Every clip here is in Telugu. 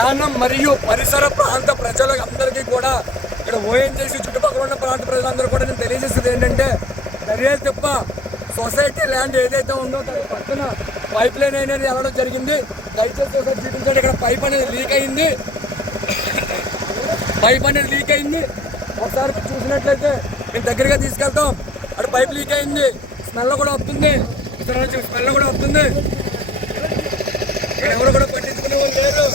యానం మరియు పరిసర ప్రాంత ప్రజలకు అందరికీ కూడా ఇక్కడ ఓఎన్జీసీ చుట్టుపక్కల ఉన్న ప్రాంత ప్రజలందరూ కూడా నేను తెలియజేసేది ఏంటంటే దర్యాలు తిప్ప సొసైటీ ల్యాండ్ ఏదైతే ఉందో దాని పక్కన పైప్ లైన్ అనేది వెళ్ళడం జరిగింది. దయచేసి ఒకసారి చూపించండి. ఇక్కడ పైప్ అనేది లీక్ అయింది. ఒకసారి చూసినట్లయితే మేము దగ్గరగా తీసుకెళ్తాం. అక్కడ పైప్ లీక్ అయింది. స్మెల్ కూడా వస్తుంది. స్మెల్ కూడా వస్తుంది. ఇక్కడ ఎవరు కూడా పట్టించుకునే వాళ్ళు లేరు.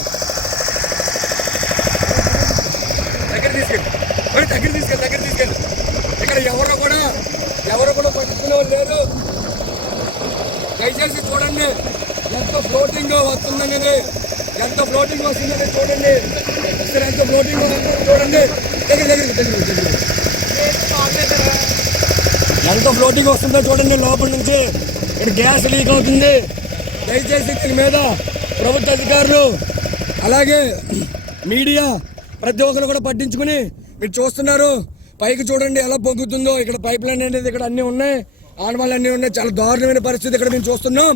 దగ్గర తీసుకెళ్ళి ఇక్కడ ఎవరు కూడా పట్టించుకునే వాళ్ళు లేరు. దయచేసి చూడండి ఎంత ఫ్లోటింగ్ వస్తుందనేది, ఎంత ఫ్లోటింగ్ వస్తుందనేది చూడండి. ఇక్కడ ఎంత ఫ్లోటింగ్ చూడండి. ఎంత ఫ్లోటింగ్ వస్తుందో చూడండి. లోపల నుంచి ఇక్కడ గ్యాస్ లీక్ అవుతుంది. దయచేసి దీని మీద ప్రభుత్వ అధికారులు అలాగే మీడియా ప్రతి ఒక్కరు కూడా పట్టించుకుని మీరు చూస్తున్నారు. పైకి చూడండి ఎలా పొంగుతుందో. ఇక్కడ పైప్ లైన్ అనేది ఇక్కడ అన్నీ ఉన్నాయి. ఆనవాళ్ళు అన్నీ ఉన్నాయి. చాలా దారుణమైన పరిస్థితి ఇక్కడ మేము చూస్తున్నాం.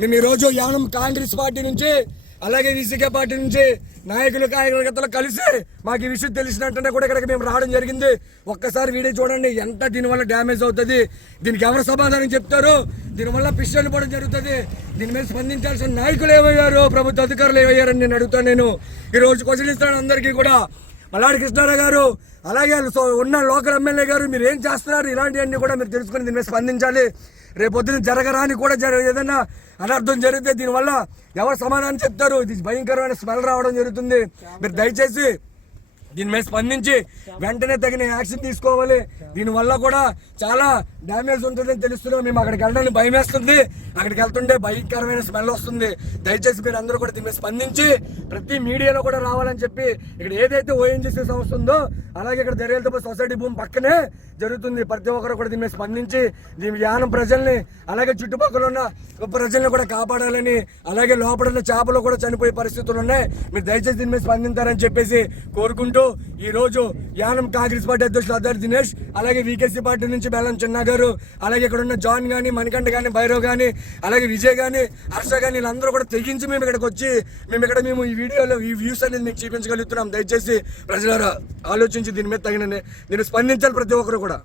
మేము ఈరోజు యానం కాంగ్రెస్ పార్టీ నుంచి అలాగే విసికే పార్టీ నుంచి నాయకులు కార్యకర్తలు కలిసి మాకు ఈ విషయం తెలిసినట్టుంటే కూడా ఇక్కడికి మేము రావడం జరిగింది. ఒక్కసారి వీడియో చూడండి ఎంత దీనివల్ల డ్యామేజ్ అవుతుంది, దీనికి ఎవరు సమాధానం చెప్తారు, దీనివల్ల పిస్టల్ పోవడం జరుగుతుంది. దీని మీద స్పందించాల్సిన నాయకులు ఏమయ్యారు, ప్రభుత్వ అధికారులు ఏమయ్యారని నేను అడుగుతాను. నేను ఈరోజు క్వశ్చన్ ఇస్తాను అందరికీ కూడా. మల్లాడి కృష్ణారావు గారు అలాగే ఉన్న లోకల్ ఎమ్మెల్యే గారు మీరు ఏం చేస్తున్నారు, ఇలాంటివన్నీ కూడా మీరు తెలుసుకుని దీని మీద స్పందించాలి. రేపొద్దున జరగరాని కూడా ఏదైనా అనర్థం జరిగితే దీనివల్ల ఎవరు సమాధానం చెప్తారు. ఇది భయంకరమైన స్మెల్ రావడం జరుగుతుంది. మీరు దయచేసి దీని మీద స్పందించి వెంటనే తగిన యాక్షన్ తీసుకోవాలి. దీనివల్ల కూడా చాలా డ్యామేజ్ ఉంటుందని తెలుస్తున్నాం. మేము అక్కడికి వెళ్ళడానికి భయం వేస్తుంది. అక్కడికి వెళ్తుంటే భయంకరమైన స్మెల్ వస్తుంది. దయచేసి మీరు అందరూ కూడా దీని మీద స్పందించి ప్రతి మీడియాలో కూడా రావాలని చెప్పి ఇక్కడ ఏదైతే ఓఎన్జీసీ సంస్థ ఉందో అలాగే ఇక్కడ దర్యాలతో సొసైటీ భూమి పక్కనే జరుగుతుంది. ప్రతి ఒక్కరు కూడా దీని మీద స్పందించి దీని యానం ప్రజల్ని అలాగే చుట్టుపక్కల ఉన్న ప్రజల్ని కూడా కాపాడాలని, అలాగే లోపల ఉన్న చేపలు కూడా చనిపోయే పరిస్థితులు ఉన్నాయి. మీరు దయచేసి దీని మీద స్పందించారని చెప్పేసి కోరుకుంటూ ఈ రోజు యానం కాంగ్రెస్ పార్టీ అధ్యక్షులు అద్దర్ దినేష్ అలాగే వికేసీ పార్టీ నుంచి బెల్లం చిన్న గారు అలాగే ఇక్కడ ఉన్న జాన్ గానీ మణికంఠ గానీ భైరవ్ గానీ అలాగే విజయ్ గానీ హర్ష గానీ వీళ్ళందరూ కూడా తెగించి మేము ఇక్కడికి వచ్చి మేము ఈ వీడియోలో ఈ వ్యూస్ అనేది మీకు చూపించగలుగుతున్నాం. దయచేసి ప్రజలారా ఆలోచించి దీని మీద దీన్ని స్పందించాలి ప్రతి ఒక్కరు కూడా.